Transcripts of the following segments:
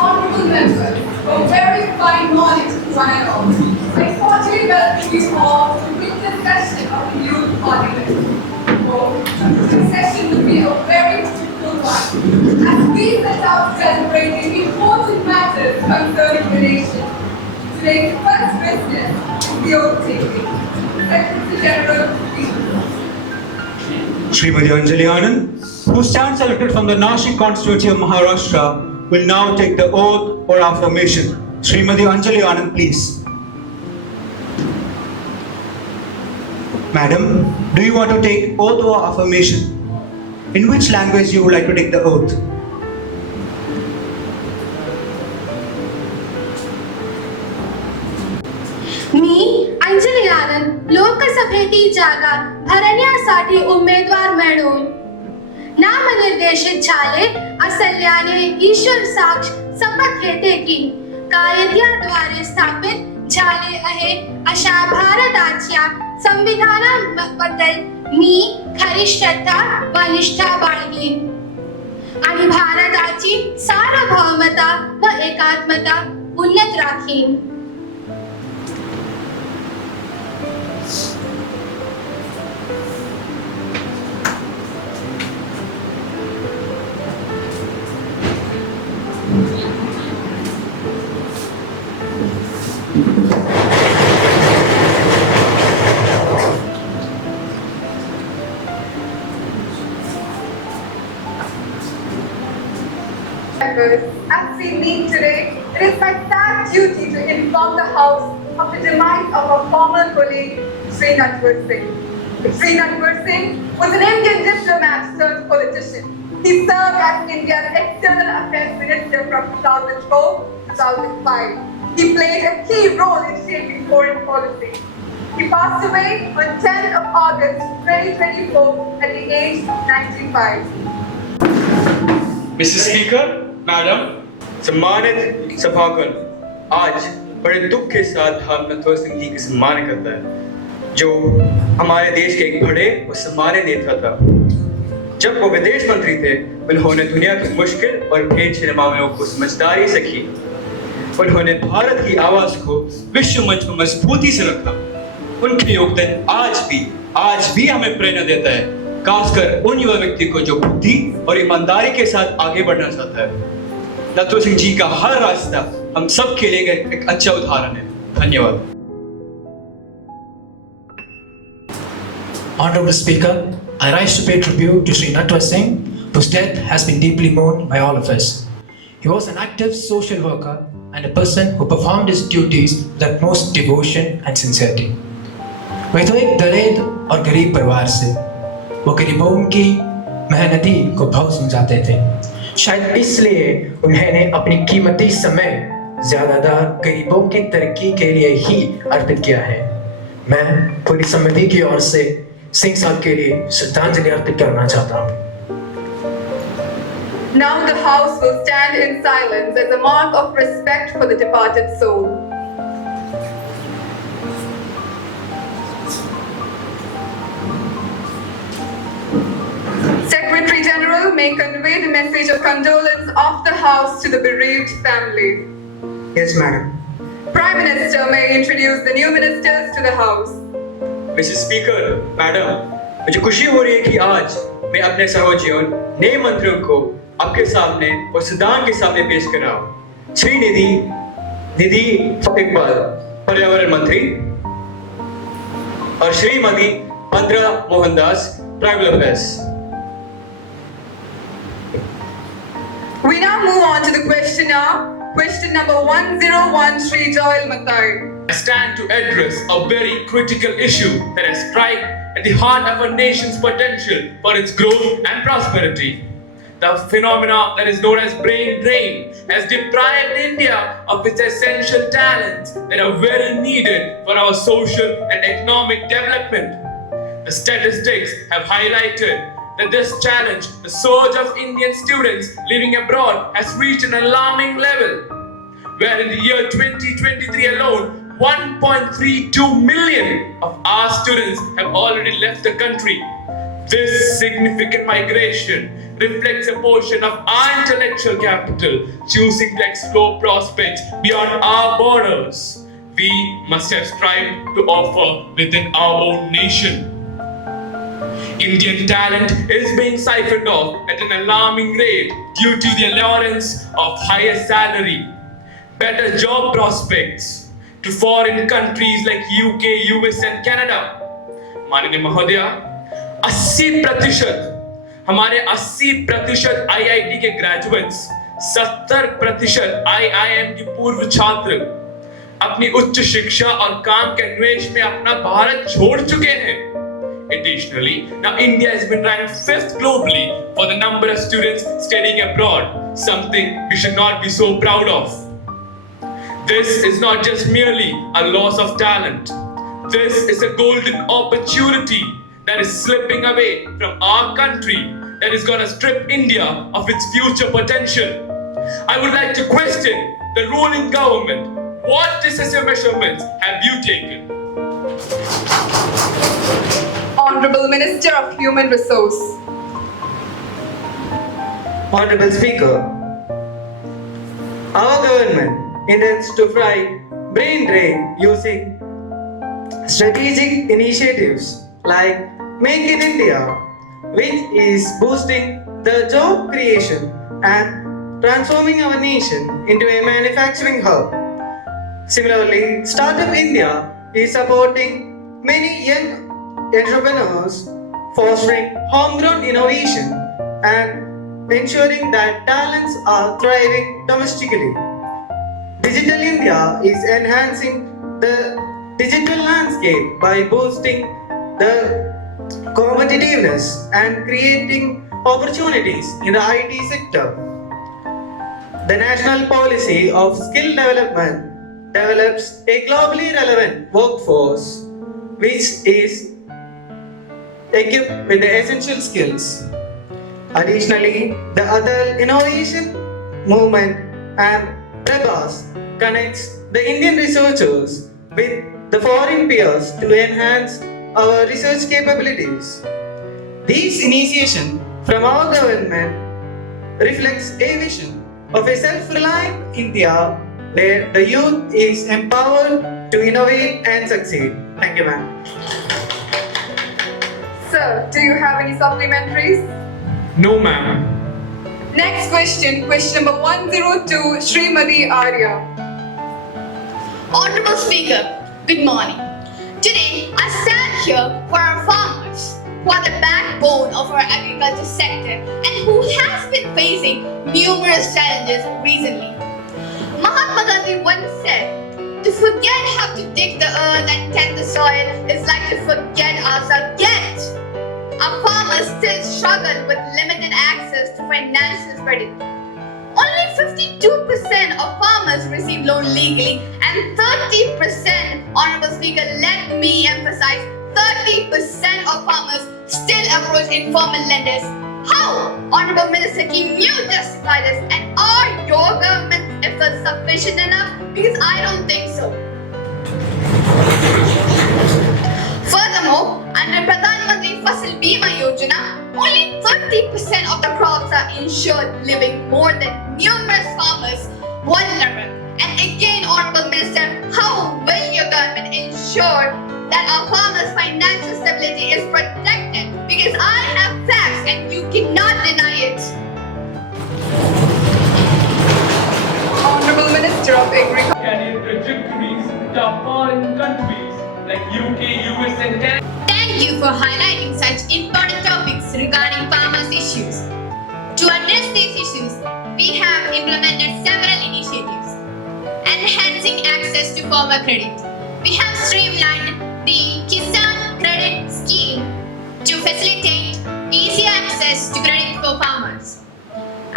Honorable members, a very fine morning to one and all. I cordially welcome you all to this session of the Youth Parliament. This session will be a very fruitful one, as we set out celebrating important matters concerning the nation. Today's first business is the oath taking. Secretary General, Srimati Anjali Anand, who stands elected from the Nashik constituency of Maharashtra, will now take the oath or affirmation. Srimati Anjali Anand, please. Madam, do you want to take oath or affirmation? In which language you would like to take the oath? मी अंजली आनंद लोकसभेची जागा भरण्यासाठी उमेदवार म्हणून नामनिर्देशित झाले असल्याने ईश्वर साक्ष शपथ घेते की कायद्याद्वारे स्थापित झाले आहे अशा भारताच्या संविधानाबद्दल मी खरी श्रद्धा व निष्ठा बाळगीन आणि भारताची सार्वभौमता व एकात्मता उन्नत Rakhine. As we meet today, it is my sad duty to inform the House of the demise of our former colleague, Sahrdaya Singh. Sahrdaya Singh was an Indian diplomat turned politician. He served as India's External Affairs Minister from 2004 to 2005. He played a key role in shaping foreign policy. He passed away on 10th of August 2024 at the age of 95. Mr. Speaker, Madam, सम्मानित सभागण, आज बड़े दुख के साथ हम नटवर सिंह जी की सम्मान करता है, जो हमारे देश के एक बड़े और सम्मानित नेता था। जब वो विदेश मंत्री थे, उन्होंने दुनिया की मुश्किल और पेचीदे मामलों को समझदारी से की। उन्होंने भारत की आवाज को विश्व मंच पर मजबूती से रखा। उनके योगदान आज भी हमें प्रेरणा देता है, खासकर उन युवा व्यक्ति को जो बुद्धि और ईमानदारी के साथ आगे बढ़ना चाहता है। नटवर सिंह जी का हर रास्ता हम सब के लिए एक अच्छा उदाहरण है। धन्यवाद। Honorable Speaker, I rise to pay tribute to Sri Natwar Singh, whose death has been deeply mourned by all of us. He was an active social worker and a person who performed his duties with utmost devotion and sincerity. वह तो एक दलित और गरीब परिवार से, वो गरीबों की मेहनती को बहुत समझाते थे। शायद इसलिए उन्होंने अपनी कीमती समय ज्यादातर गरीबों की तरक्की के लिए ही अर्पित किया है। मैं पूरी समिति की ओर से सिंह साहब के लिए श्रद्धांजलि अर्पित करना चाहता हूँ। Now the House will stand in silence as a mark of respect for the departed soul. Secretary General may convey the message of condolence of the House to the bereaved family. Yes, Madam. Prime Minister may introduce the new ministers to the House. Mr. Speaker, Madam, मुझे खुशी हो रही है कि आज मैं अपने सहयोगियों नए मंत्रियों को आपके सामने और सदन के सामने पेश कर रहा हूँ। श्री निधि इकबाल, पर्यावरण मंत्री, और Shrimati Andhra Mohandas, Tribal Affairs. We now move on to the questionnaire. Question number 101, Sri Joel Mathai. I stand to address a very critical issue that has struck at the heart of our nation's potential for its growth and prosperity. The phenomena that is known as brain drain has deprived India of its essential talents that are very needed for our social and economic development. The statistics have highlighted that this challenge, the surge of Indian students living abroad, has reached an alarming level, where in the year 2023 alone, 1.32 million of our students have already left the country. This significant migration reflects a portion of our intellectual capital choosing to explore prospects beyond our borders. We must have strived to offer within our own nation. Indian talent is being siphoned off at an alarming rate due to the allurance of higher salary, better job prospects to foreign countries like UK, US and Canada. माननीय महोदया, 80% हमारे 80% IIT के graduates, 70% IIM के पूर्व छात्र अपनी उच्च शिक्षा और काम के अन्वेषण में अपना भारत छोड़ चुके हैं. Additionally, now India has been ranked 5th globally for the number of students studying abroad, something we should not be so proud of. This is not just merely a loss of talent. This is a golden opportunity that is slipping away from our country that is going to strip India of its future potential. I would like to question the ruling government. What decisive measurements have you taken? Honorable Minister of Human Resource. Honorable Speaker, our government intends to fight brain drain using strategic initiatives like Make in India, which is boosting the job creation and transforming our nation into a manufacturing hub. Similarly, Startup India is supporting many young entrepreneurs, fostering homegrown innovation and ensuring that talents are thriving domestically. Digital India is enhancing the digital landscape by boosting the competitiveness and creating opportunities in the IT sector. The national policy of skill development develops a globally relevant workforce which is equipped with the essential skills. Additionally, the other innovation movement and PREBAS connects the Indian researchers with the foreign peers to enhance our research capabilities. This initiation from our government reflects a vision of a self-reliant India where the youth is empowered to innovate and succeed. Thank you, ma'am. Sir, do you have any supplementaries? No, ma'am. Next question, question number 102, Srimati Arya. Honorable Speaker, good morning. Today, I stand here for our farmers, who are the backbone of our agriculture sector and who has been facing numerous challenges recently. Mahatma Gandhi once said, to forget how to dig the earth and tend the soil is like to forget ourselves yet. Our farmers still struggle with limited access to financial credit. Only 52% of farmers receive loan legally and 30%, Honorable Speaker, let me emphasize, 30% of farmers still approach informal lenders. How, Honorable Minister, can you justify this? And are your government's efforts sufficient enough? Because I don't think so. Furthermore, under Pradhan Mantri Fasal Bima Yojana, only 30% of the crops are insured, leaving more than numerous farmers vulnerable. And again, Honorable Minister, how will your government ensure that our farmers' financial stability is protected? Because I have facts and you cannot deny it. Honorable Minister of Agriculture. Career trajectories to foreign countries like UK, US and Canada. Thank you for for highlighting such important topics regarding farmers' issues. To address these issues, we have implemented several initiatives. Enhancing access to farmer credit. We have streamlined the Kisan Credit Scheme to facilitate easy access to credit for farmers.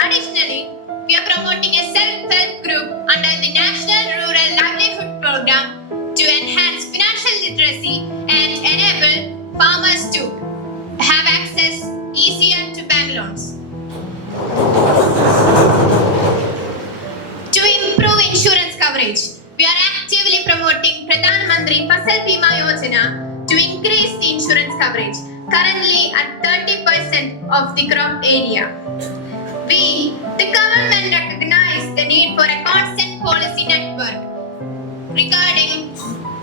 Additionally, we are promoting a self-help group under the National Rural Livelihood Program to enhance financial literacy and enable farmers to have access easier to bank loans. To improve insurance coverage, we are actively promoting Pradhan Mantri Fasal Bima Yojana to increase the insurance coverage, currently at 30% of the crop area. The government recognized the need for a constant policy network regarding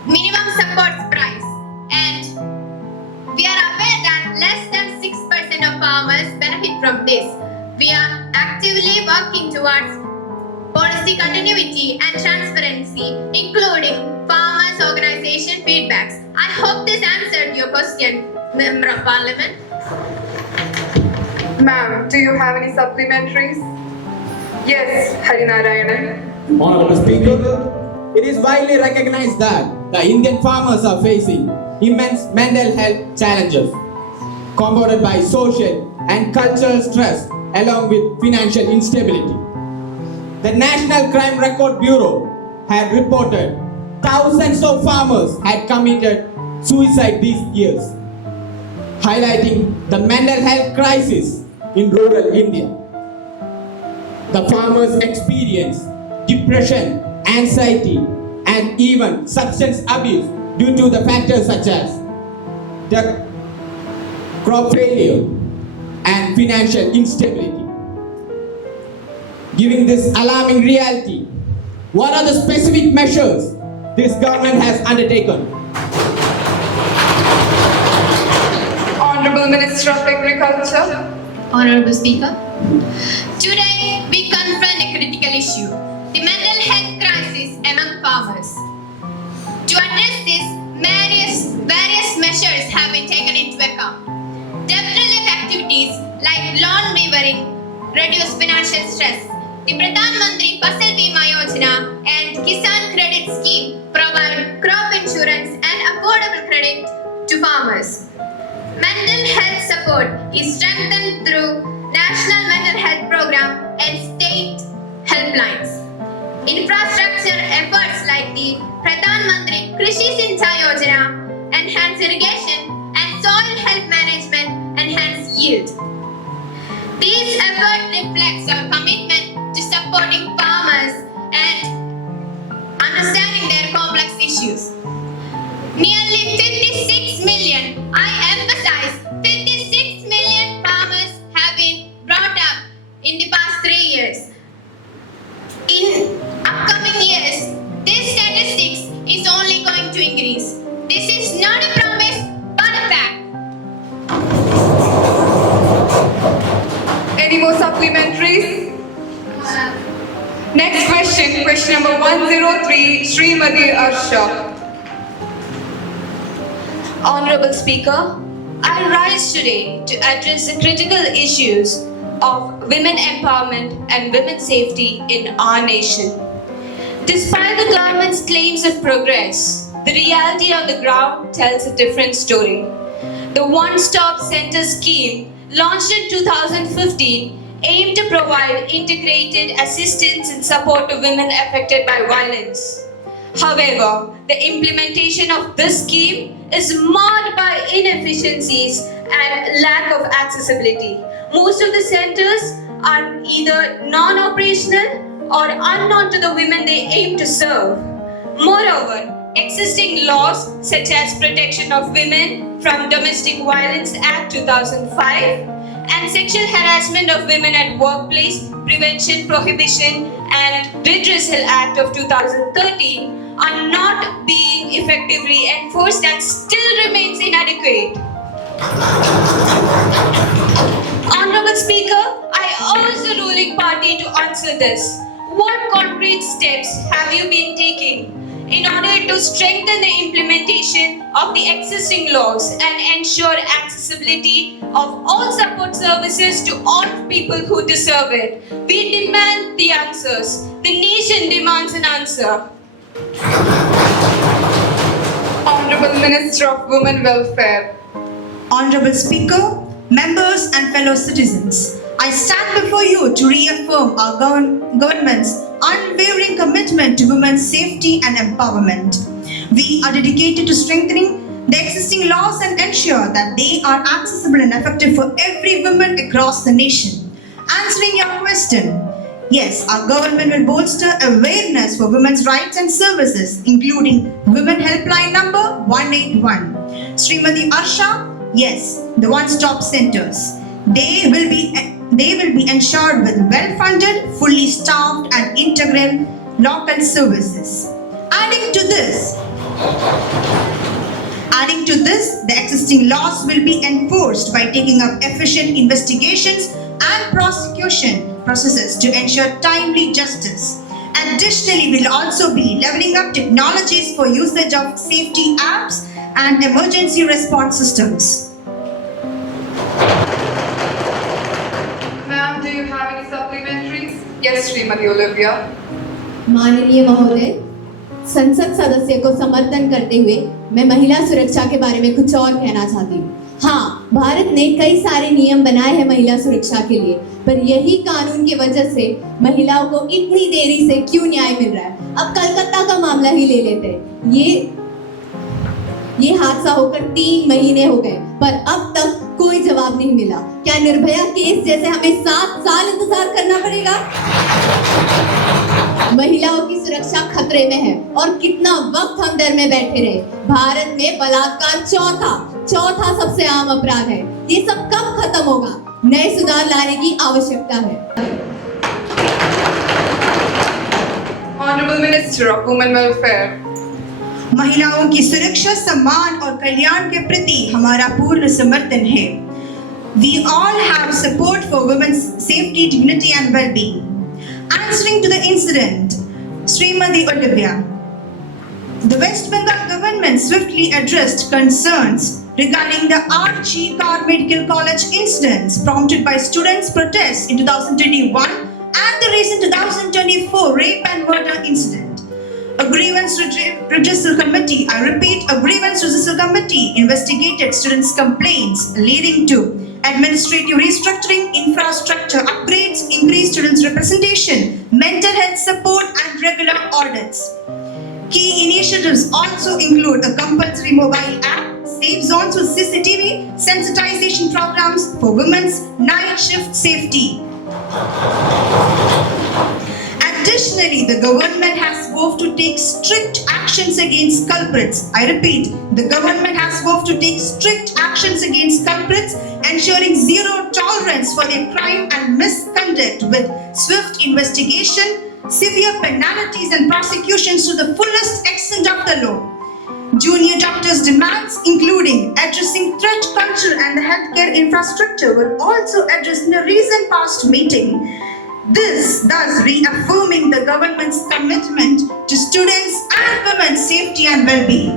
minimum support price, and we are aware that less than 6% of farmers benefit from this. We are actively working towards policy continuity and transparency, including farmers' organization feedbacks. I hope this answered your question, Member of Parliament. Ma'am, do you have any supplementaries? Yes, Harinarayanan. Honorable Speaker, it is widely recognized that the Indian farmers are facing immense mental health challenges, compounded by social and cultural stress along with financial instability. The National Crime Record Bureau had reported thousands of farmers had committed suicide these years, highlighting the mental health crisis in rural India. The farmers experience depression, anxiety, and even substance abuse due to the factors such as the crop failure and financial instability. Given this alarming reality, what are the specific measures this government has undertaken? Honorable Minister of Agriculture. Honorable Speaker, today we confront a critical issue, the mental health crisis among farmers. To address this, various measures have been taken into account. Debt relief activities like loan waiving reduce financial stress. The Pradhan Mantri Fasal Bima Yojana and Kisan Credit Scheme provide crop insurance and affordable credit to farmers. Mental health support is strengthened through National Mental Health Program and state helplines. Infrastructure efforts like the Pradhan Mantri Krishi Sinchay Yojana enhance irrigation and soil health management enhance yield. These efforts reflect our commitment to supporting farmers and understanding their complex issues. Nearly 56 million, I emphasize 56 million farmers have been brought up in the past 3 years. In upcoming years, this statistics is only going to increase. This is not a promise, but a fact. Any more supplementaries? Next question, question number 103, Srimati Arsha. Honorable Speaker, I rise today to address the critical issues of women empowerment and women's safety in our nation. Despite the government's claims of progress, the reality on the ground tells a different story. The One Stop Center scheme, launched in 2015, aimed to provide integrated assistance and support to women affected by violence. However, the implementation of this scheme is marred by inefficiencies and lack of accessibility. Most of the centers are either non-operational or unknown to the women they aim to serve. Moreover, existing laws such as Protection of Women from Domestic Violence Act 2005 and Sexual Harassment of Women at Workplace Prevention, Prohibition and Redressal Act of 2013 are not being effectively enforced and still remains inadequate. Honorable Speaker, I urge the ruling party to answer this. What concrete steps have you been taking in order to strengthen the implementation of the existing laws and ensure accessibility of all support services to all people who deserve it. We demand the answers. The nation demands an answer. Honorable Minister of Women Welfare. Honorable Speaker, members and fellow citizens, I stand before you to reaffirm our government's unwavering commitment to women's safety and empowerment. We are dedicated to strengthening the existing laws and ensure that they are accessible and effective for every woman across the nation. Answering your question, yes, our government will bolster awareness for women's rights and services, including Women Helpline number 181. Srimati Arsha, yes, the one-stop centers. They will be ensured with well-funded, fully staffed and integral local services. Adding to this, the existing laws will be enforced by taking up efficient investigations and prosecution processes to ensure timely justice. Additionally, we'll also be leveling up technologies for usage of safety apps and emergency response systems. Ma'am, do you have any supplementaries? Yes, Srimati Olivia. माननीय महोदय, संसद सदस्य को समर्थन करते हुए मैं महिला सुरक्षा के बारे में कुछ और कहना चाहती हूँ। हाँ, भारत ने कई सारे नियम बनाए हैं महिला सुरक्षा के लिए, पर यही कानून की वजह से महिलाओं को इतनी देरी से क्यों न्याय मिल रहा है। अब कलकत्ता का मामला ही ले लेते हैं। ये हादसा होकर 3 महीने हो गए, पर अब तक कोई जवाब नहीं मिला। क्या निर्भया केस जैसे हमें 7 साल इंतजार करना पड़ेगा? महिलाओं की सुरक्षा खतरे में है और कितना वक्त हम डर में बैठे रहे। भारत में बलात्कार चौथा सबसे आम अपराध है। ये सब कब खत्म होगा? नए सुधार लाने की आवश्यकता है। Honorable Minister of Women Welfare. महिलाओं की सुरक्षा, सम्मान और कल्याण के प्रति हमारा पूर्ण समर्थन है। We all have support for women's safety, dignity and well-being. Answering to the incident, Srimati Olivia, the West Bengal government swiftly addressed concerns regarding the RG Car Medical College incidents prompted by students' protests in 2021 and the recent 2024 rape and murder incident. A grievance redressal committee, I repeat, a grievance redressal committee investigated students' complaints leading to administrative restructuring, infrastructure upgrades, increased students' representation, mental health support and regular audits. Key initiatives also include a compulsory mobile app, safe zones with CCTV, sensitization programs for women's night shift safety. Additionally, the government has vowed to take strict actions against culprits. I repeat, the government has vowed to take strict actions against culprits, ensuring zero tolerance for their crime and misconduct with swift investigation, severe penalties and prosecutions to the fullest extent of the law. Junior doctors' demands, including addressing threat culture and the healthcare infrastructure, were also addressed in a recent past meeting. This thus reaffirming the government's commitment to students' and women's safety and well-being.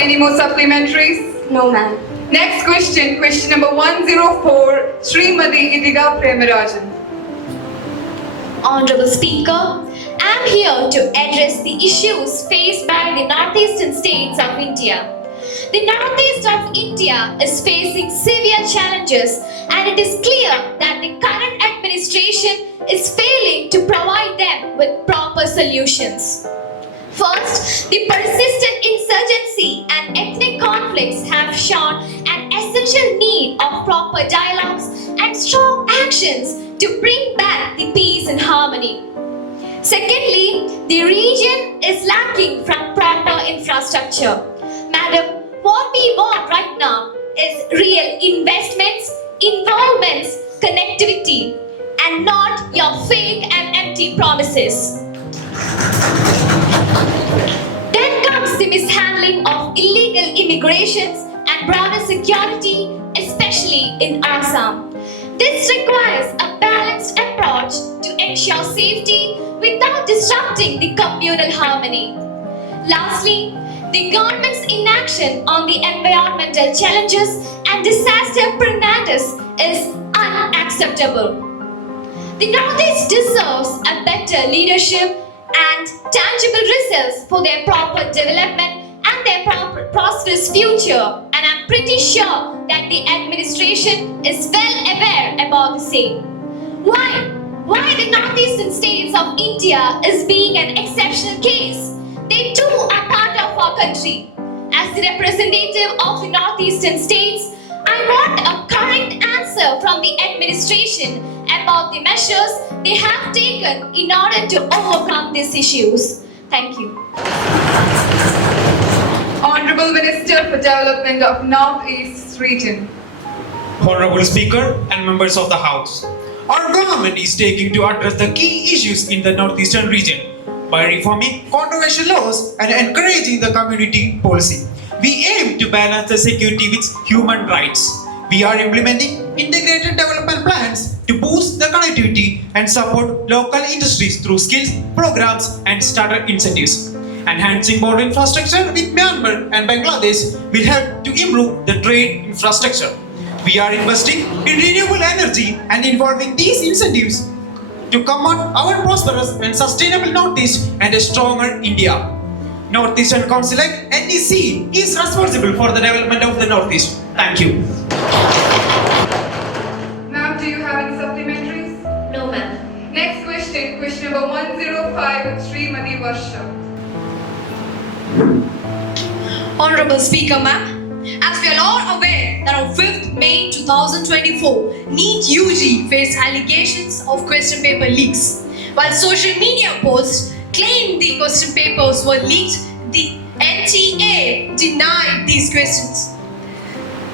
Any more supplementaries? No, ma'am. Next question, question number 104, Srimati Idiga Premarajan. Honorable Speaker, I am here to address the issues faced by the northeastern states of India. The northeast of India is facing severe challenges, and it is clear that the current administration is failing to provide them with proper solutions. First, the persistent insurgency and ethnic conflicts have shown an essential need of proper dialogues and strong actions to bring back the peace and harmony. Secondly, the region is lacking from proper infrastructure. Madam, what we want right now is real investments, involvements, connectivity, and not your fake and empty promises. Then comes the mishandling of illegal immigrations and broader security, especially in Assam. This requires a balanced approach to ensure safety without disrupting the communal harmony. Lastly, the government's inaction on the environmental challenges and disaster preparedness is unacceptable. The Northeast deserves a better leadership and tangible results for their proper development and their prosperous future, and I'm pretty sure that the administration is well aware about the same. Why? Why the northeastern states of India is being an exceptional case? They too are part of our country. As the representative of the northeastern states, I want a current answer from the administration about the measures they have taken in order to overcome these issues. Thank you. Honorable Minister for Development of Northeast Region. Honorable Speaker and members of the House, our government is taking to address the key issues in the northeastern region by reforming controversial laws and encouraging the community policy. We aim to balance the security with human rights. We are implementing integrated development plans to boost the connectivity and support local industries through skills programs and startup incentives. Enhancing border infrastructure with Myanmar and Bangladesh will help to improve the trade infrastructure. We are investing in renewable energy and involving these incentives to promote our prosperous and sustainable Northeast and a stronger India. Northeastern Council Act NEC is responsible for the development of the Northeast. Thank you. Ma'am, do you have any supplementaries? No, ma'am. Next question, question number 105 of Srimati Varsha. Honorable Speaker, ma'am, as we are all aware that on 5th May 2024, NEET UG faced allegations of question paper leaks. While social media posts claimed the question papers were leaked, the NTA denied these questions.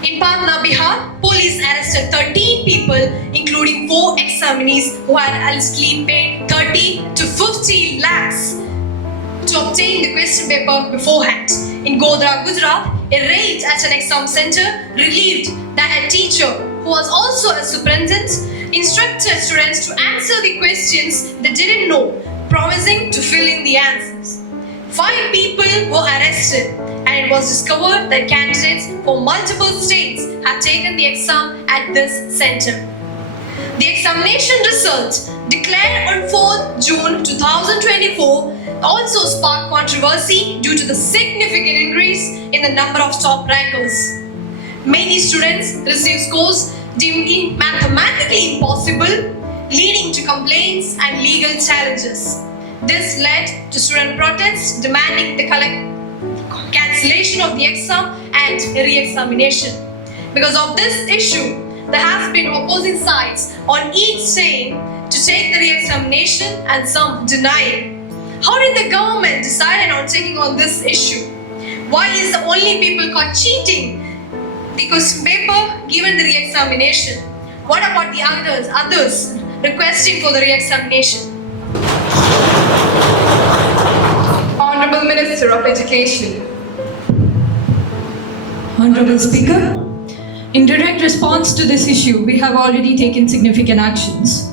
In Patna, Bihar, police arrested 13 people, including 4 examinees who had allegedly paid 30 to 50 lakhs to obtain the question paper beforehand. In Godhra, Gujarat, a raid at an exam center revealed that a teacher, who was also a superintendent, instructed students to answer the questions they didn't know, promising to fill in the answers. 5 people were arrested, and it was discovered that candidates for multiple states had taken the exam at this center. The examination result, declared on 4th June 2024, also sparked controversy due to the significant increase in the number of top rankers. Many students received scores deemed mathematically impossible, leading to complaints and legal challenges. This led to student protests demanding the cancellation of the exam and re-examination. Because of this issue, there have been opposing sides on each saying to take the re-examination and some denying. How did the government decide on taking on this issue? Why is the only people caught cheating the question paper given the re-examination? What about the others requesting for the re-examination? Honorable Minister of Education. Honorable Speaker, in direct response to this issue, we have already taken significant actions.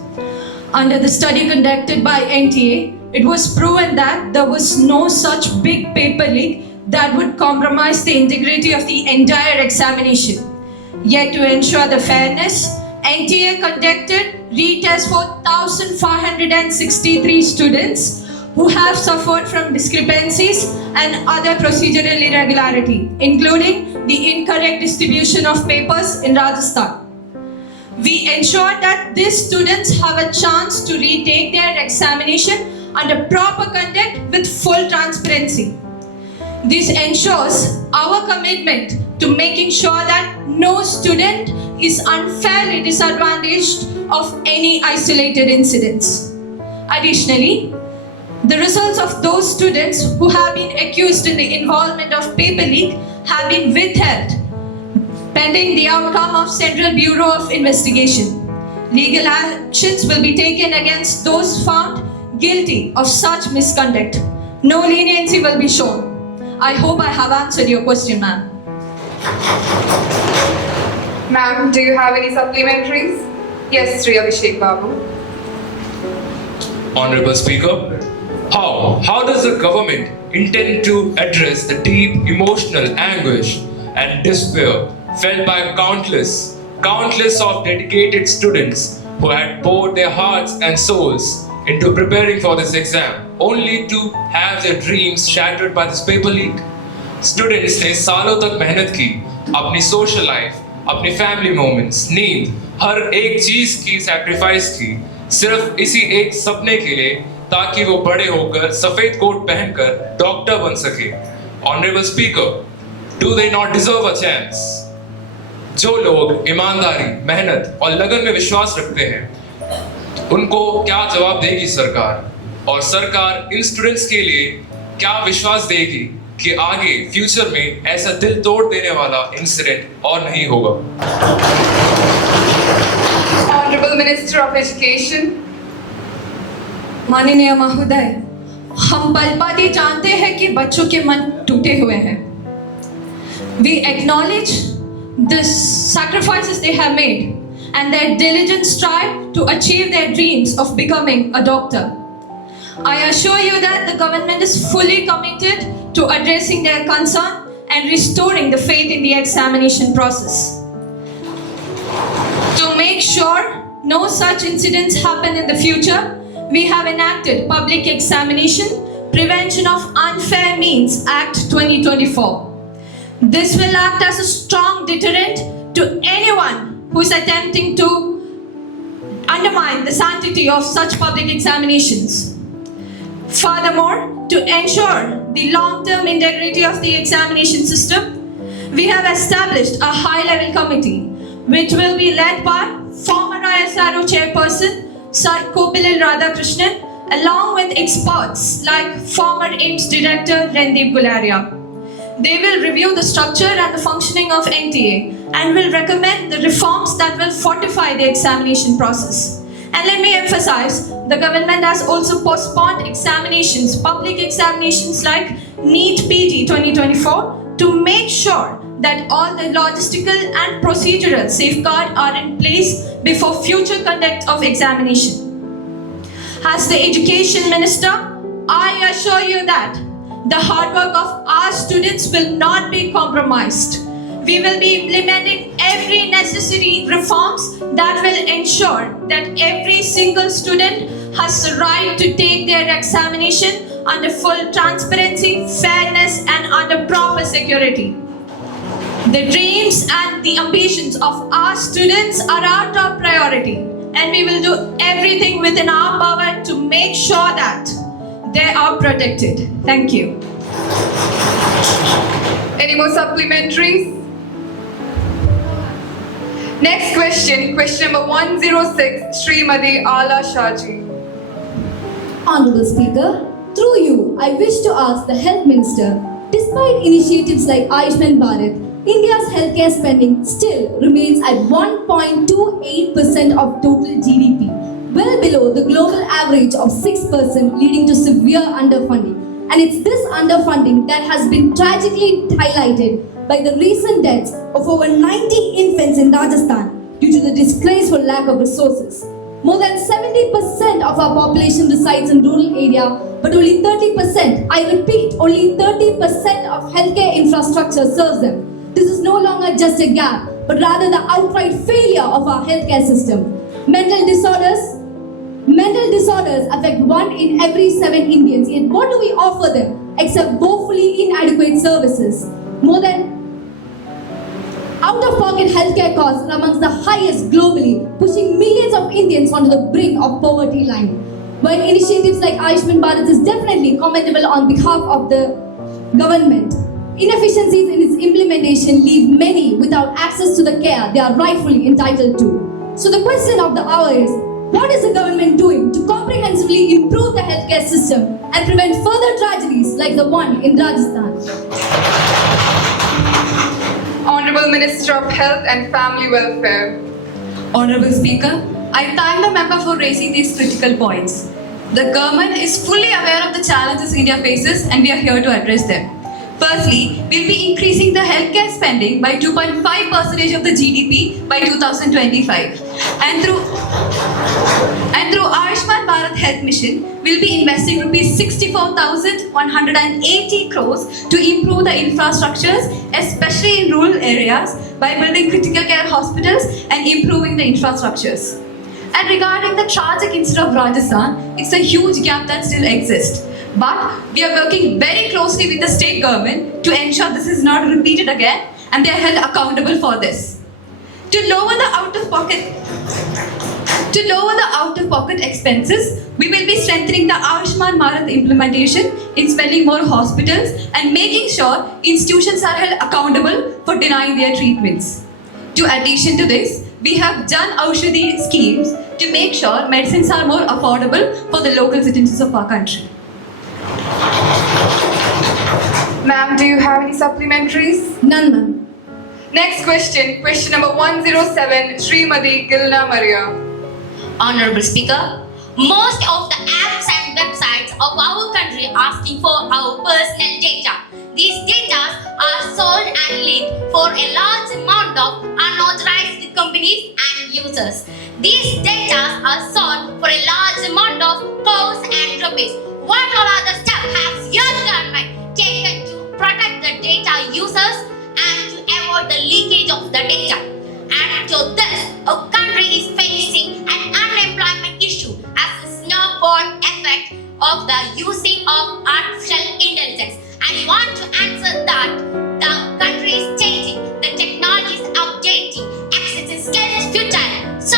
Under the study conducted by NTA, it was proven that there was no such big paper leak that would compromise the integrity of the entire examination. Yet to ensure the fairness, NTA conducted retests for 1,563 students who have suffered from discrepancies and other procedural irregularity, including the incorrect distribution of papers in Rajasthan. We ensure that these students have a chance to retake their examination under proper conduct with full transparency. This ensures our commitment to making sure that no student is unfairly disadvantaged of any isolated incidents. Additionally, the results of those students who have been accused in the involvement of paper leak have been withheld pending the outcome of Central Bureau of Investigation. Legal actions will be taken against those found guilty of such misconduct. No leniency will be shown. I hope I have answered your question, ma'am. Ma'am, do you have any supplementaries? Yes, Sri Abhishek Babu. Honorable Speaker, how does the government intend to address the deep emotional anguish and despair felt by countless of dedicated students who had poured their hearts and souls into preparing for this exam, only to have their dreams shattered by this paper leak? Students ने सालों तक मेहनत की, अपनी social life, अपनी family moments, नींद, हर एक चीज की सैक्रिफाइस की, सिर्फ इसी एक सपने के लिए, ताकि वो बड़े होकर सफेद कोट पहनकर डॉक्टर बन सके। Honourable speaker, do they not deserve a chance? जो लोग ईमानदारी, मेहनत और लगन में विश्वास रखते हैं, उनको क्या जवाब देगी सरकार? और सरकार इन स्टूडेंट्स के लिए क्या विश्वास देगी कि आगे फ्यूचर में ऐसा दिल तोड़ देने वाला इंसिडेंट और नहीं होगा? Honorable Minister of Education. माननीय महोदय, हम पल-पल जानते हैं कि बच्चों के मन टूटे हुए हैं। We acknowledge the sacrifices they have made and their diligent strive to achieve their dreams of becoming a doctor. I assure you that the government is fully committed to addressing their concern and restoring the faith in the examination process. To make sure no such incidents happen in the future, we have enacted Public Examination Prevention of Unfair Means Act 2024. This will act as a strong deterrent to anyone who is attempting to undermine the sanctity of such public examinations. Furthermore, to ensure the long-term integrity of the examination system, we have established a high-level committee which will be led by former ISRO chairperson Sir Kopilil Radhakrishnan, along with experts like former AIMS director Randeep Gularia. They will review the structure and the functioning of NTA and will recommend the reforms that will fortify the examination process. And let me emphasize, the government has also postponed examinations, public examinations like NEET PG 2024 to make sure that all the logistical and procedural safeguards are in place before future conduct of examination. As the Education Minister, I assure you that the hard work of our students will not be compromised. We will be implementing every necessary reforms that will ensure that every single student has the right to take their examination under full transparency, fairness, and under proper security. The dreams and the ambitions of our students are our top priority, and we will do everything within our power to make sure that they are protected. Thank you. Any more supplementaries? Next question, question number 106, Srimati Ala Shaji. Honorable Speaker, through you, I wish to ask the Health Minister, despite initiatives like Ayushman Bharat, India's healthcare spending still remains at 1.28% of total GDP, well below the global average of 6%, leading to severe underfunding. And it's this underfunding that has been tragically highlighted by the recent deaths of over 90 infants in Rajasthan due to the disgraceful lack of resources. More than 70% of our population resides in rural area, but only 30%, I repeat, only 30% of healthcare infrastructure serves them. This is no longer just a gap, but rather the outright failure of our healthcare system. Mental disorders affect 1 in every 7 Indians, yet what do we offer them except woefully inadequate services? More than out-of-pocket healthcare costs are amongst the highest globally, pushing millions of Indians onto the brink of poverty line. While initiatives like Ayushman Bharat is definitely commendable on behalf of the government, inefficiencies in its implementation leave many without access to the care they are rightfully entitled to. So the question of the hour is, what is the government doing to comprehensively improve the healthcare system and prevent further tragedies like the one in Rajasthan? Honorable Minister of Health and Family Welfare. Honorable Speaker, I thank the member for raising these critical points. The government is fully aware of the challenges India faces and we are here to address them. Firstly, we'll be increasing the healthcare spending by 2.5% of the GDP by 2025. And through Ayushman Bharat Health Mission, we'll be investing rupees 64,180 crores to improve the infrastructures, especially in rural areas, by building critical care hospitals and improving the infrastructures. And regarding the tragic incident of Rajasthan, it's a huge gap that still exists. But we are working very closely with the state government to ensure this is not repeated again and they are held accountable for this. To lower the out-of-pocket expenses, we will be strengthening the Ayushman Bharat implementation in spending more hospitals and making sure institutions are held accountable for denying their treatments. To addition to this, we have Jan Aushadhi schemes to make sure medicines are more affordable for the local citizens of our country. Ma'am, do you have any supplementaries? None, ma'am. Next question, question number 107, Srimati Gilna Maria. Honorable Speaker, most of the apps and websites of our country asking for our personal data. These data are sold and leaked for a large amount of unauthorized companies and users. These data are sold for a large amount of crores and rupees. What all other steps has your government taken to protect the data users and to avoid the leakage of the data? And to this, our country is facing an unemployment issue as a snowball effect of the using of artificial intelligence. And we want to answer that the country is changing, the technology is updating, access is futile. So,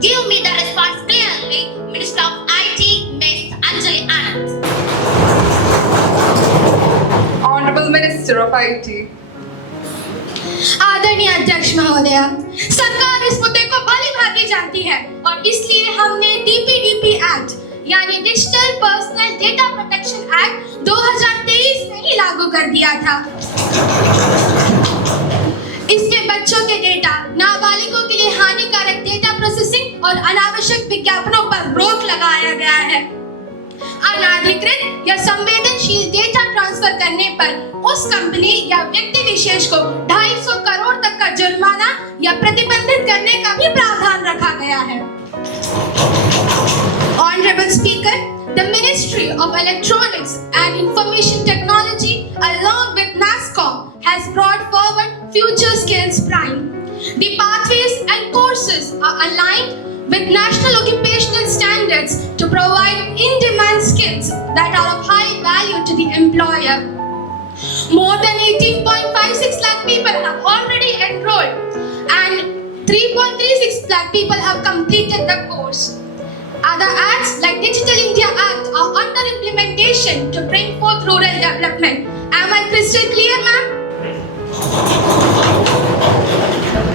give me the response clearly, Minister of IT, Ms. Anjali Anand. Honorable Minister of IT. आदरणीय अध्यक्ष महोदय, सरकार इस मुद्दे को भली भांति जानती है और इसलिए हमने DPDP एक्ट यानी digital personal data protection act 2023 में ही लागू कर दिया था। इसके बच्चों के डेटा, नाबालिगों के लिए हानिकारक डेटा प्रोसेसिंग और अनावश्यक विज्ञापनों पर रोक लगाया गया है। अनाधिकृत या संवेदनशील डेटा ट्रांसफर करने पर उस कंपनी या व्यक्ति विशेष को 250 करोड़ तक का जुर्माना या प्रतिबंधित करने का भी प्रावधान रखा गया है। Honorable Speaker, the Ministry of Electronics and Information Technology along with NASSCOM has brought forward Future Skills Prime. The pathways and courses are aligned with national occupational standards to provide in-demand skills that are of high value to the employer. More than 18.56 lakh people have already enrolled and 3.36 lakh people have completed the course. Other acts like Digital India Act are under implementation to bring forth rural development. Am I crystal clear, ma'am?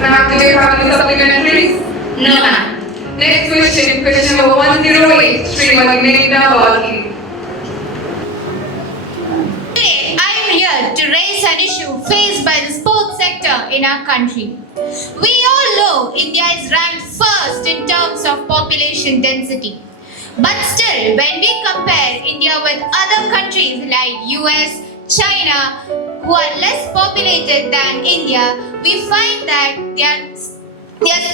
Ma'am, do you have any supplementaries? No, ma'am. Next question, question number 108, Srimati Meghna Bhati. Today, I am here to raise an issue faced by the sports sector in our country. We all know India is ranked first in terms of population density. But still, when we compare India with other countries like US, China, who are less populated than India, we find that they are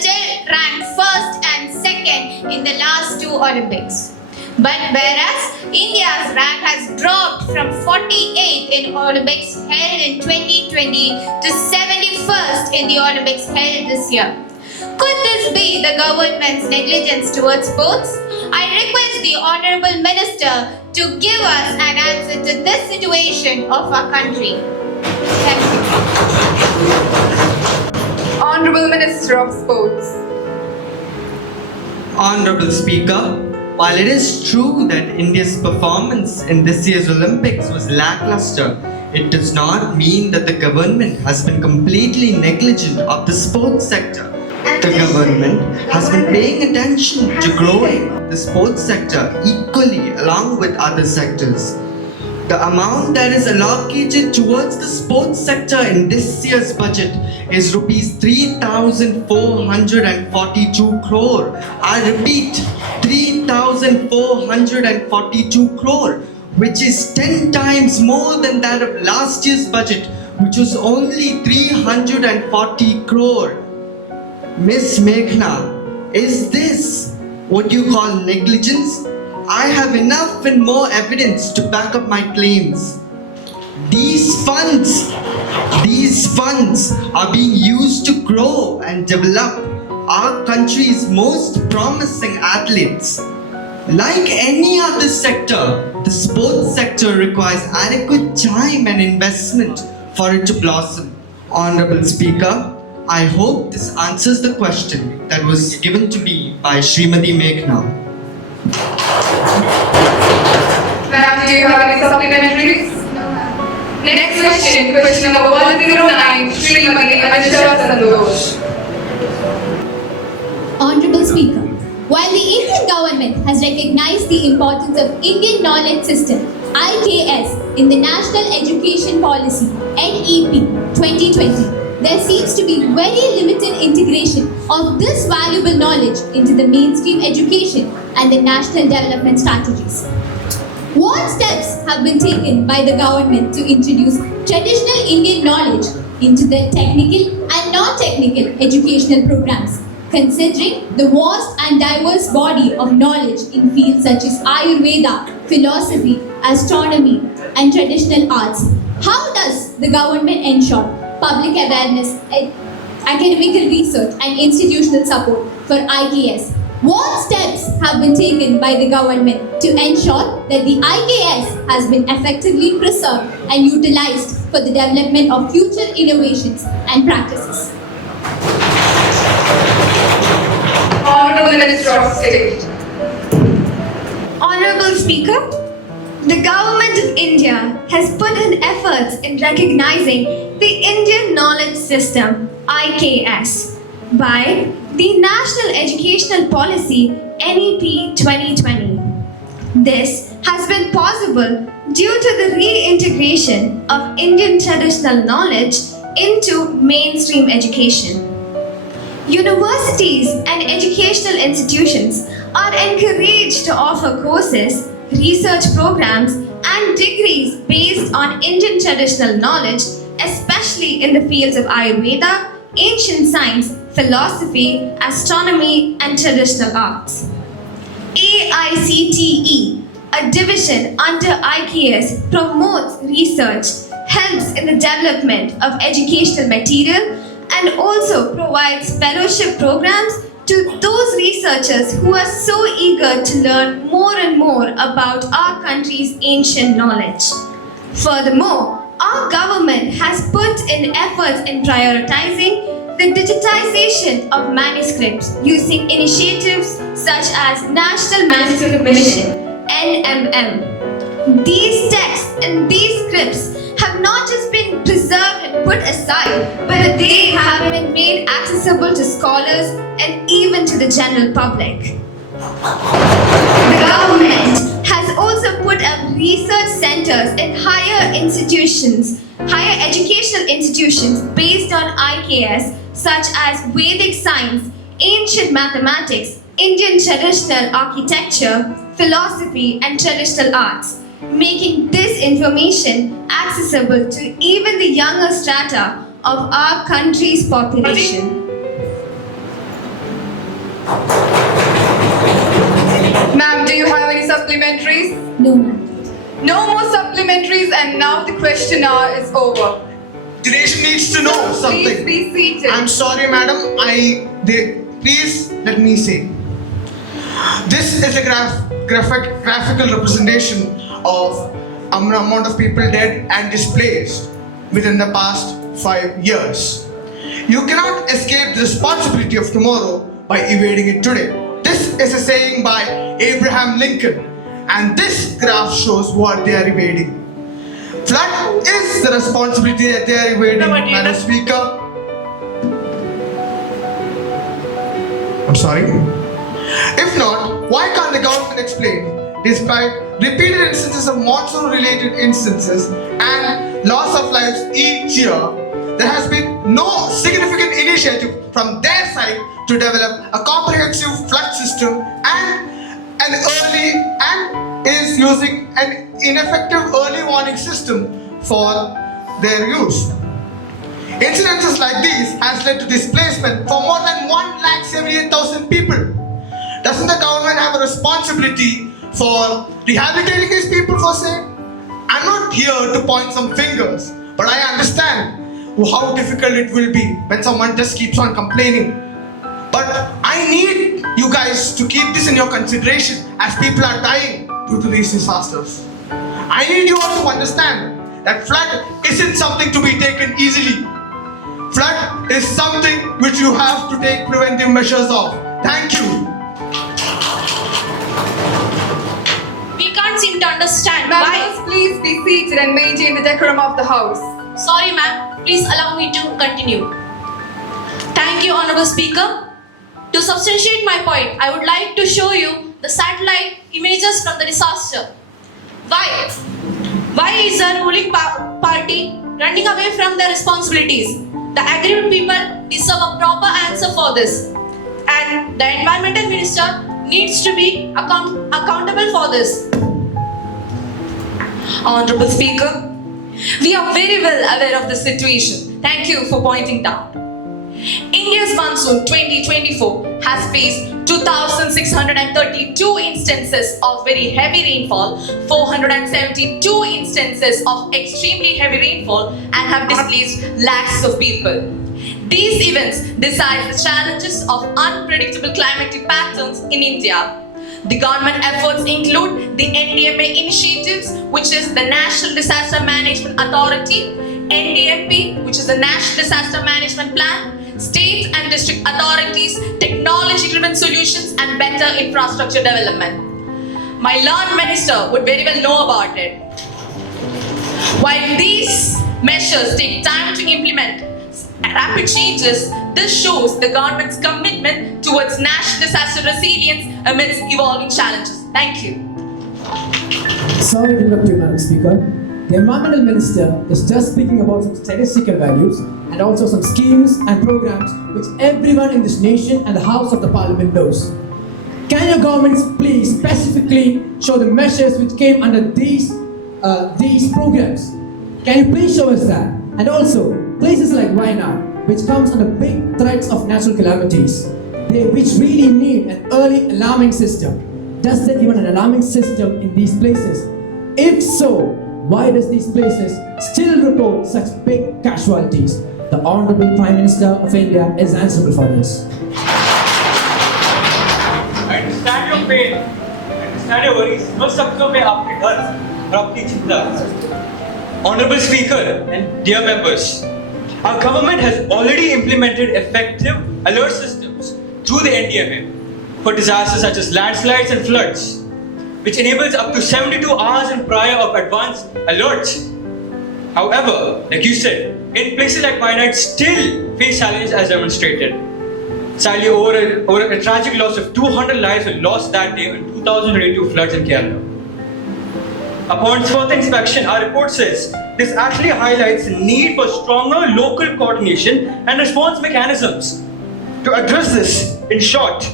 still ranked first and second in the last 2 Olympics. But whereas India's rank has dropped from 48 in Olympics held in 2020 to 71st in the Olympics held this year. Could this be the government's negligence towards sports? I request the Honorable Minister to give us an answer to this situation of our country. Thank you. Honorable Minister of Sports. Honorable Speaker, while it is true that India's performance in this year's Olympics was lackluster, it does not mean that the government has been completely negligent of the sports sector. The government has been paying attention to growing the sports sector equally along with other sectors. The amount that is allocated towards the sports sector in this year's budget is rupees 3,442 crore. I repeat, 3,442 crore. which is 10 times more than that of last year's budget, which was only 340 crore. Miss Meghna, is this what you call negligence? I have enough and more evidence to back up my claims. These funds are being used to grow and develop our country's most promising athletes. Like any other sector, the sports sector requires adequate time and investment for it to blossom. Honorable Speaker, I hope this answers the question that was given to me by Srimati Meghna. Ma'am, do you have any supplementaries? Next question, question number 109, Srimati Anusha Santosh. Honorable Speaker, while the Indian government has recognized the importance of Indian Knowledge System (IKS) in the National Education Policy (NEP) 2020, there seems to be very limited integration of this valuable knowledge into the mainstream education and the national development strategies. What steps have been taken by the government to introduce traditional Indian knowledge into the technical and non-technical educational programs, considering the vast and diverse body of knowledge in fields such as Ayurveda, philosophy, astronomy, and traditional arts? How does the government ensure public awareness, academic research, and institutional support for IKS? What steps have been taken by the government to ensure that the IKS has been effectively preserved and utilized for the development of future innovations and practices? Honorable Minister of State. Honorable Speaker, the Government of India has put in efforts in recognizing the Indian Knowledge System (IKS) by the National Educational Policy (NEP) 2020. This has been possible due to the reintegration of Indian traditional knowledge into mainstream education. Universities and educational institutions are encouraged to offer courses, research programs, and degrees based on Indian traditional knowledge, especially in the fields of Ayurveda, ancient science, philosophy, astronomy, and traditional arts. AICTE, a division under IKS, promotes research, helps in the development of educational material, and also provides fellowship programs to those researchers who are so eager to learn more and more about our country's ancient knowledge. Furthermore, our government has put in efforts in prioritizing the digitization of manuscripts using initiatives such as National Manuscript Mission (NMM). These texts and these scripts have not just been preserved and put aside, but they have been made accessible to scholars and even to the general public. The government has also put up research centers in higher educational institutions based on IKS, such as Vedic science, ancient mathematics, Indian traditional architecture, philosophy, and traditional arts, making this information accessible to even the younger strata of our country's population. Ma'am, do you have any supplementaries? No, ma'am. No more supplementaries, and now the question hour is over. The nation needs to know something. Please be seated. I'm sorry, madam. Please let me say. This is a graphical representation of amount of people dead and displaced within the past 5 years. You cannot escape the responsibility of tomorrow by evading it today. This is a saying by Abraham Lincoln, and this graph shows what they are evading. Flood is the responsibility that they are evading, Madam Speaker. I'm sorry. If not, why can't the government explain, despite repeated instances of monsoon-related instances and loss of lives each year, there has been no significant initiative from their side to develop a comprehensive flood system and is is using an ineffective early warning system for their use. Incidences like these has led to displacement for more than 178,000 people. Doesn't the government have a responsibility for rehabilitating these people for say? I'm not here to point some fingers, but I understand how difficult it will be when someone just keeps on complaining. But I need you guys to keep this in your consideration as people are dying due to these disasters. I need you all to understand that flood isn't something to be taken easily. Flood is something which you have to take preventive measures of. Thank you. We can't seem to understand Members, please be seated and maintain the decorum of the House. Sorry, ma'am. Please allow me to continue. Thank you, Honorable Speaker. To substantiate my point, I would like to show you the satellite images from the disaster. Why? Why is the ruling party running away from their responsibilities? The aggrieved people deserve a proper answer for this. And the Environmental Minister needs to be accountable for this. Honorable Speaker, we are very well aware of the situation. Thank you for pointing it out. India's monsoon 2024 has faced 2,632 instances of very heavy rainfall, 472 instances of extremely heavy rainfall, and have displaced lakhs of people. These events decide the challenges of unpredictable climatic patterns in India. The government efforts include the NDMA initiatives, which is the National Disaster Management Authority, NDMP, which is the National Disaster Management Plan, state and district authorities, technology-driven solutions, and better infrastructure development. My learned minister would very well know about it. While these measures take time to implement rapid changes, this shows the government's commitment towards national disaster resilience amidst evolving challenges. Thank you. Sorry to interrupt you, Madam Speaker. The Environmental Minister is just speaking about some statistical values and also some schemes and programs which everyone in this nation and the House of the Parliament knows. Can your governments please specifically show the measures which came under these programs? Can you please show us that? And also, places like Wayanad, which comes under big threats of natural calamities, which really need an early alarming system. Does there even an alarming system in these places? If so, why does these places still report such big casualties? The Honorable Prime Minister of India is answerable for this. I understand your pain. I understand your worries. No sabko mein aapke ghar aur aapki chinta. Honorable Speaker and dear members, our government has already implemented effective alert systems through the NDMA for disasters such as landslides and floods, which enables up to 72 hours in prior of advance alerts. However, like you said, in places like Wayanad still face challenges as demonstrated. Sadly, over a tragic loss of 200 lives were lost that day in 2022 floods in Kerala. Upon further inspection, our report says this actually highlights the need for stronger local coordination and response mechanisms. To address this, in short,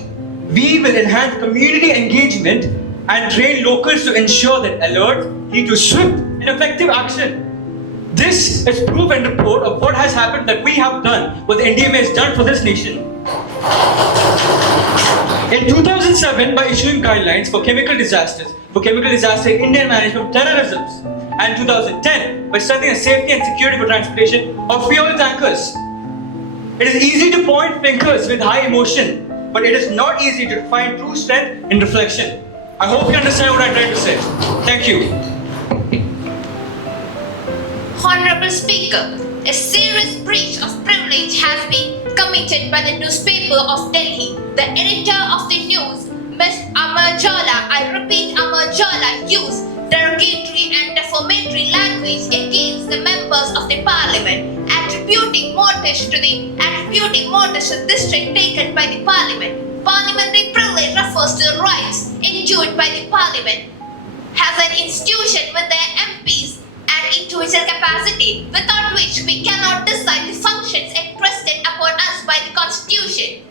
we will enhance community engagement and train locals to ensure that alerts lead to swift and effective action. This is proof and report of what has happened that we have done, what the NDMA has done for this nation. In 2007, by issuing guidelines for chemical disasters, Indian management of terrorism, and 2010, by strengthening the safety and security for transportation of fuel tankers. It is easy to point fingers with high emotion, but it is not easy to find true strength in reflection. I hope you understand what I'm trying to say. Thank you. Honorable Speaker, a serious breach of privilege has been committed by the newspaper of Delhi. The editor of the news, Ms. Amar Jala, I repeat Amar Jala, used derogatory and defamatory language against the members of the parliament, attributing mortgage to the strike taken by the parliament. Parliamentary privilege refers to the rights enjoyed by the parliament as an institution with their MPs and individual capacity, without which we cannot decide the functions entrusted upon us by the Constitution.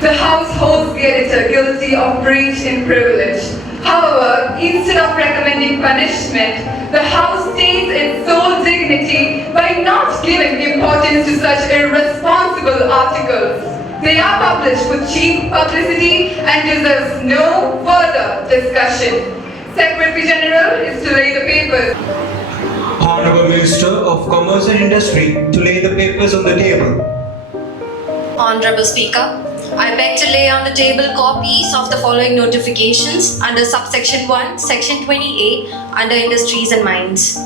The House holds the editor guilty of breach in privilege. However, instead of recommending punishment, the House states its sole dignity by not giving importance to such irresponsible articles. They are published with cheap publicity and deserves no further discussion. Secretary General is to lay the papers. Honorable Minister of Commerce and Industry to lay the papers on the table. Honorable Speaker, I beg to lay on the table copies of the following notifications under subsection 1, section 28 under Industries and Mines.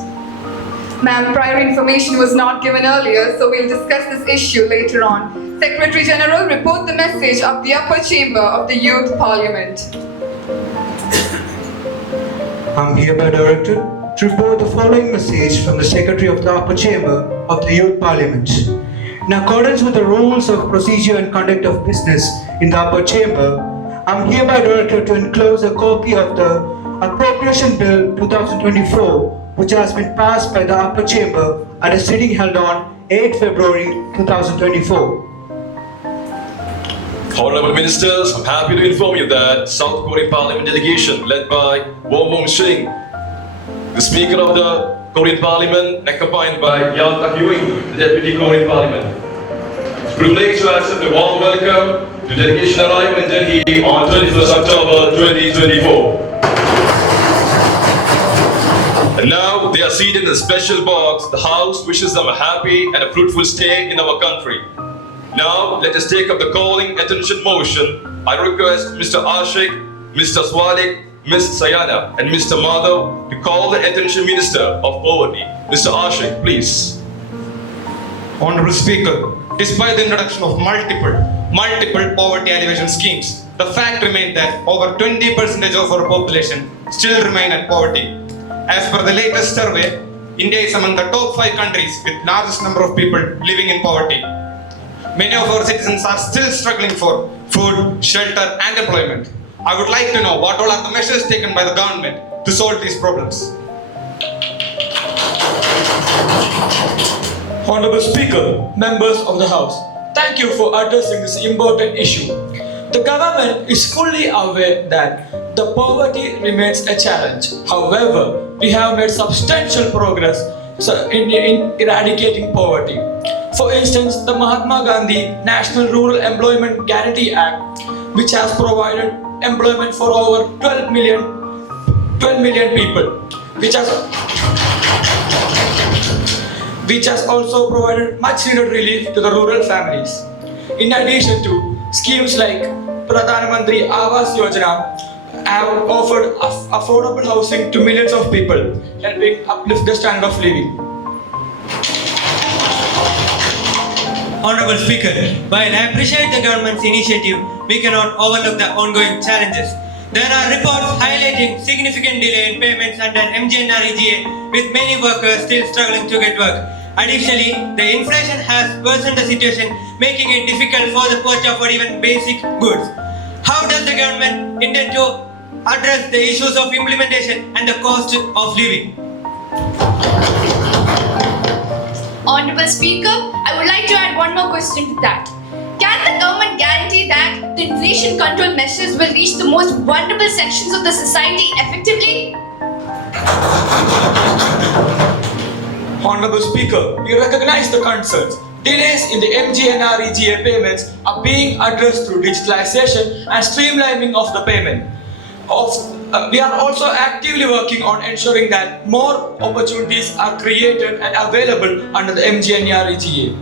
Ma'am, prior information was not given earlier, so we'll discuss this issue later on. Secretary General, report the message of the upper chamber of the Youth Parliament. I'm hereby directed to report the following message from the Secretary of the Upper Chamber of the Youth Parliament. In accordance with the rules of procedure and conduct of business in the Upper Chamber, I'm hereby directed to enclose a copy of the Appropriation Bill 2024, which has been passed by the Upper Chamber at a sitting held on 8 February 2024. Honorable Ministers, I'm happy to inform you that South Korean Parliament delegation led by Wong Sing, the Speaker of the Korean Parliament, accompanied by Yang Tak-Ewing, the Deputy Korean Parliament. It's a privilege to accept a warm welcome to delegation arrival in Delhi on 21st October 2024. And now they are seated in a special box. The House wishes them a happy and a fruitful stay in our country. Now, let us take up the calling attention motion. I request Mr. Ashik, Mr. Swadik, Ms. Sayana, and Mr. Madhav to call the attention Minister of Poverty. Mr. Ashik, please. Honorable Speaker, despite the introduction of multiple poverty alleviation schemes, the fact remains that over 20% of our population still remain at poverty. As per the latest survey, India is among the top 5 countries with largest number of people living in poverty. Many of our citizens are still struggling for food, shelter, and employment. I would like to know what all are the measures taken by the government to solve these problems. Honorable Speaker, members of the House, thank you for addressing this important issue. The government is fully aware that the poverty remains a challenge. However, we have made substantial progress in eradicating poverty. For instance, the Mahatma Gandhi National Rural Employment Guarantee Act, which has provided employment for over 12 million people, which has also provided much needed relief to the rural families. In addition to schemes like Pradhan Mantri Awas Yojana have offered affordable housing to millions of people, helping uplift the standard of living. Honorable Speaker, while I appreciate the government's initiative, we cannot overlook the ongoing challenges. There are reports highlighting significant delay in payments under MGNREGA, with many workers still struggling to get work. Additionally, the inflation has worsened the situation, making it difficult for the poor to afford even basic goods. How does the government intend to address the issues of implementation and the cost of living? Honorable Speaker, I would like to add one more question to that. Can the government guarantee that the inflation control measures will reach the most vulnerable sections of the society effectively? Honorable Speaker, we recognize the concerns. Delays in the MGNREGA payments are being addressed through digitalization and streamlining of the payment. We are also actively working on ensuring that more opportunities are created and available under the MGNREGA.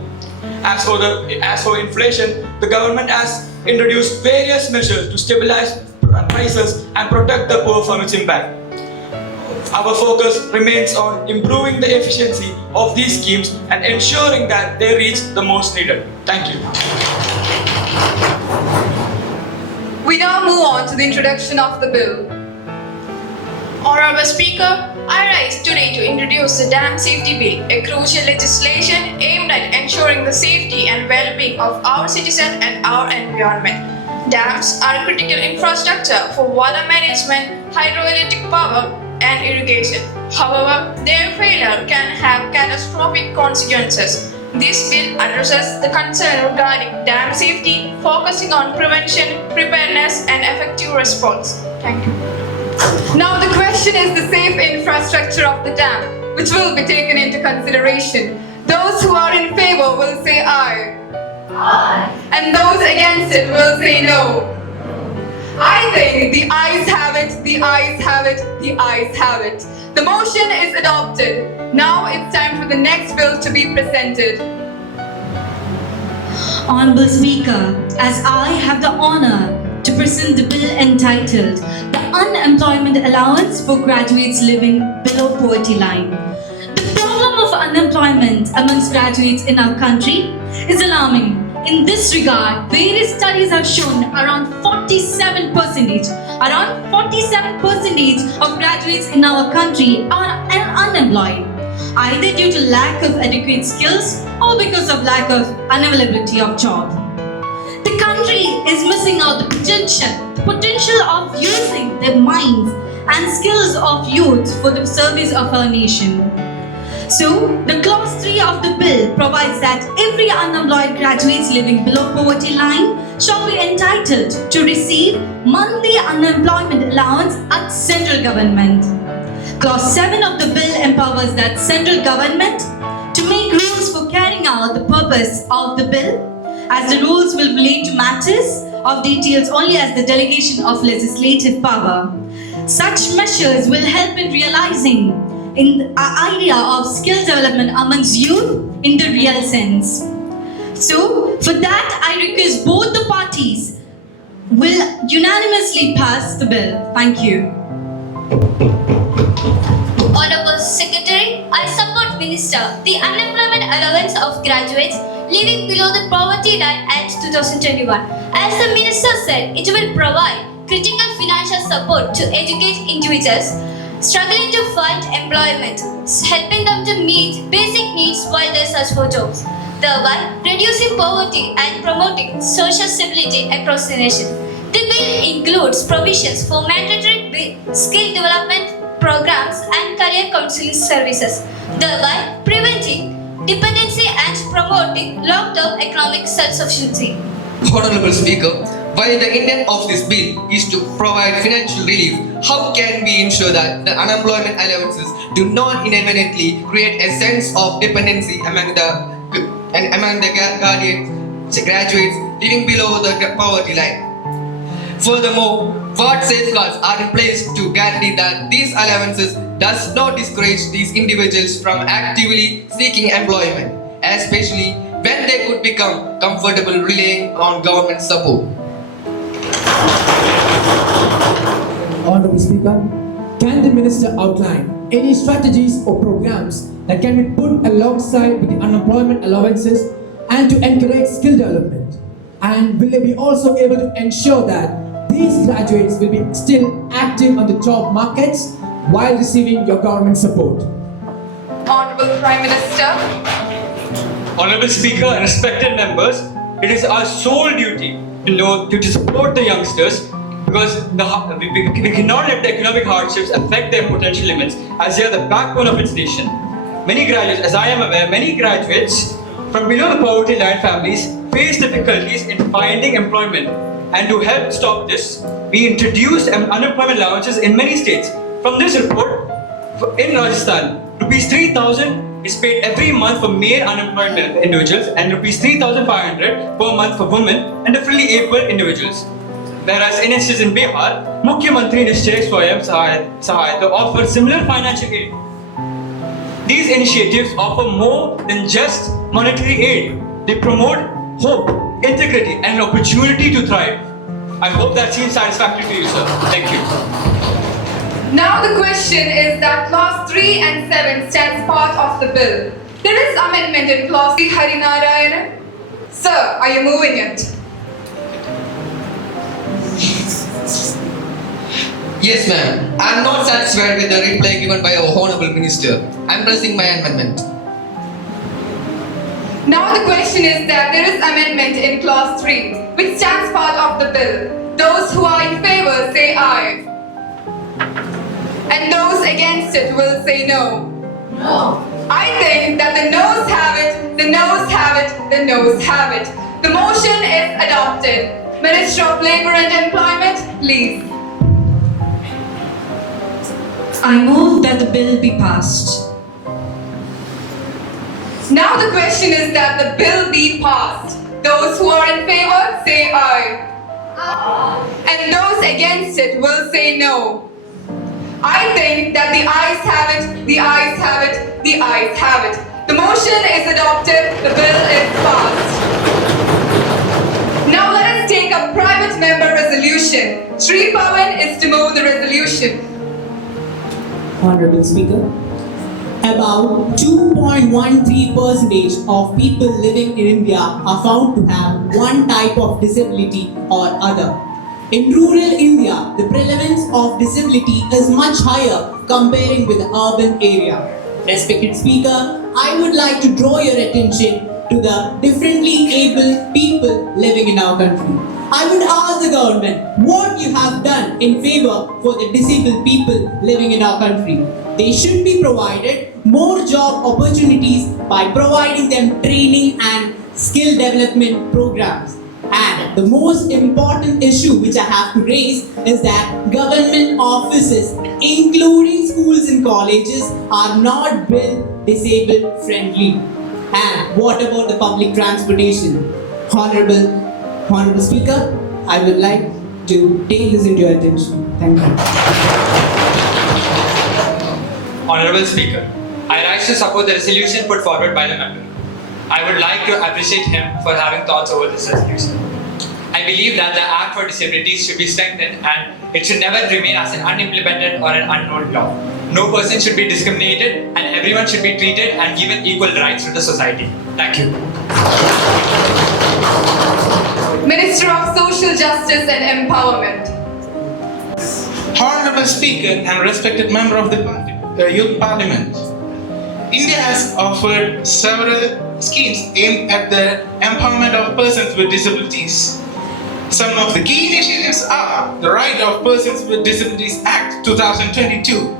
As for inflation, the government has introduced various measures to stabilize prices and protect the poor from its impact. Our focus remains on improving the efficiency of these schemes and ensuring that they reach the most needed. Thank you. We now move on to the introduction of the bill. Honorable Speaker, I rise today to introduce the Dam Safety Bill, a crucial legislation aimed at ensuring the safety and well-being of our citizens and our environment. Dams are critical infrastructure for water management, hydroelectric power, and irrigation. However, their failure can have catastrophic consequences. This bill addresses the concern regarding dam safety, focusing on prevention, preparedness, and effective response. Thank you. Now the question is the safe infrastructure of the dam, which will be taken into consideration. Those who are in favor will say aye. Aye. And those against it will say no. I think the ayes have it, the ayes have it, the ayes have it. The motion is adopted. Now it's time for the next bill to be presented. Honorable Speaker, as I have the honor to present the bill entitled The Unemployment Allowance for Graduates Living Below Poverty Line. The problem of unemployment amongst graduates in our country is alarming. In this regard, various studies have shown around 47% of graduates in our country are unemployed, either due to lack of adequate skills or because of lack of unavailability of job. The country is missing out the potential of using the minds and skills of youth for the service of our nation. So, the clause 3 of the bill provides that every unemployed graduate living below poverty line shall be entitled to receive monthly unemployment allowance at central government. Clause 7 of the bill empowers that central government to make rules for carrying out the purpose of the bill, as the rules will relate to matters of details only as the delegation of legislative power. Such measures will help in realizing in the idea of skill development amongst youth in the real sense. So, for that, I request both the parties will unanimously pass the bill. Thank you. Honorable Secretary, I support Minister the unemployment allowance of graduates living below the poverty line at 2021. As the Minister said, it will provide critical financial support to educate individuals struggling to find employment, helping them to meet basic needs while they search for jobs, thereby reducing poverty and promoting social stability across the nation. The bill includes provisions for mandatory skill development programs and career counseling services, thereby preventing dependency and promoting long-term economic self-sufficiency. Honorable Speaker, while the intent of this bill is to provide financial relief, how can we ensure that the unemployment allowances do not inadvertently create a sense of dependency among the graduates living below the poverty line? Furthermore, what safeguards are in place to guarantee that these allowances does not discourage these individuals from actively seeking employment, especially when they could become comfortable relying on government support? Honorable Speaker, can the Minister outline any strategies or programs that can be put alongside with the unemployment allowances and to encourage skill development? And will they be also able to ensure that these graduates will be still active on the job markets while receiving your government support? Honorable Prime Minister. Honorable Speaker and respected members, it is our sole duty to support the youngsters because we cannot let the economic hardships affect their potential limits as they are the backbone of its nation. Many graduates, as I am aware, many graduates from below the poverty line families face difficulties in finding employment. And to help stop this, we introduced unemployment allowances in many states. From this report, in Rajasthan, Rs 3,000 is paid every month for male unemployed individuals and Rs 3,500 per month for women and differently able individuals. Whereas in instances in Bihar, Mukhyamantri Nishchay Swayam Sahardaya offers similar financial aid. These initiatives offer more than just monetary aid. They promote hope, integrity, and an opportunity to thrive. I hope that seems satisfactory to you, sir. Thank you. Now the question is that clause 3 and 7 stands part of the bill. There is amendment in clause 3, Harinarayan. Sir, are you moving it? Yes, ma'am. I am not satisfied with the reply given by our Honorable Minister. I am pressing my amendment. Now the question is that there is amendment in clause 3, which stands part of the bill. Those who are in favor say aye. And those against it will say no. No. I think that the noes have it, the noes have it, the noes have it. The motion is adopted. Minister of Labour and Employment, please. I move that the bill be passed. Now the question is that the bill be passed. Those who are in favor say aye. And those against it will say no. I think that the ayes have it, the ayes have it, the ayes have it. The motion is adopted, the bill is passed. Now let us take a private member resolution. Shri Pawan is to move the resolution. Honorable Speaker, about 2.13% of people living in India are found to have one type of disability or other. In rural India, the prevalence of disability is much higher comparing with the urban area. Respected Speaker, I would like to draw your attention to the differently abled people living in our country. I would ask the government what you have done in favor for the disabled people living in our country. They should be provided more job opportunities by providing them training and skill development programs. And the most important issue which I have to raise is that government offices, including schools and colleges, are not built disabled friendly. And what about the public transportation? Honorable Speaker, I would like to take this into your attention. Thank you. Honorable Speaker, I rise to support the resolution put forward by the member. I would like to appreciate him for having thoughts over this resolution. I believe that the Act for Disabilities should be strengthened and it should never remain as an unimplemented or an unknown law. No person should be discriminated and everyone should be treated and given equal rights to the society. Thank you. Minister of Social Justice and Empowerment. Honorable Speaker and respected member of the Youth Parliament, India has offered several schemes aimed at the empowerment of persons with disabilities. Some of the key initiatives are the Right of Persons with Disabilities Act 2022.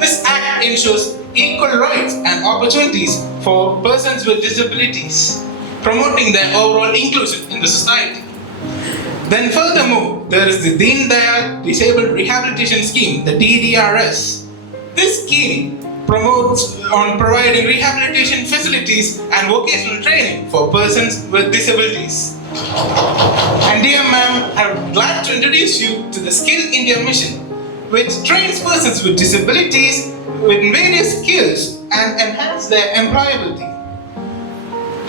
This act ensures equal rights and opportunities for persons with disabilities, promoting their overall inclusion in the society. Then furthermore, there is the Deen Dayal Disabled Rehabilitation Scheme, the DDRS. This scheme promotes on providing rehabilitation facilities and vocational training for persons with disabilities. And dear ma'am, I'm glad to introduce you to the Skill India Mission, which trains persons with disabilities with various skills and enhance their employability.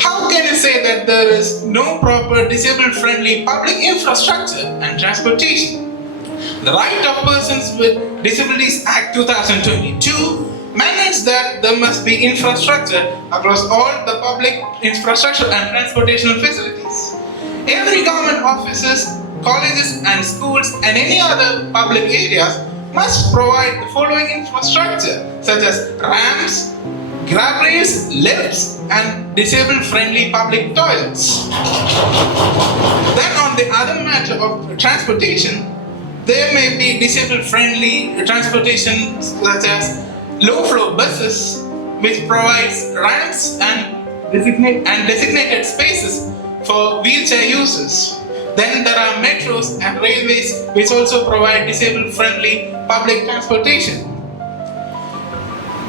How can you say that there is no proper disabled-friendly public infrastructure and transportation? The Right of Persons with Disabilities Act 2022 mandates that there must be infrastructure across all the public infrastructure and transportation facilities. Every government offices, colleges and schools and any other public areas must provide the following infrastructure such as ramps, grab rails, lifts and disabled-friendly public toilets. Then on the other matter of transportation, there may be disabled-friendly transportation such as low-floor buses which provides ramps and designated spaces for wheelchair users. Then there are metros and railways which also provide disabled-friendly public transportation.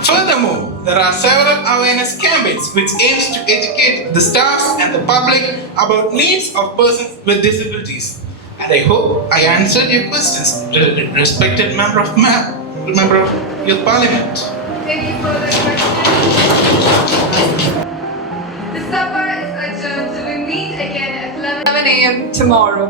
Furthermore, there are several awareness campaigns which aims to educate the staffs and the public about needs of persons with disabilities. And I hope I answered your questions, respected member of Youth Parliament. Any further questions? The supper is adjourned till we meet again at 11 a.m. tomorrow.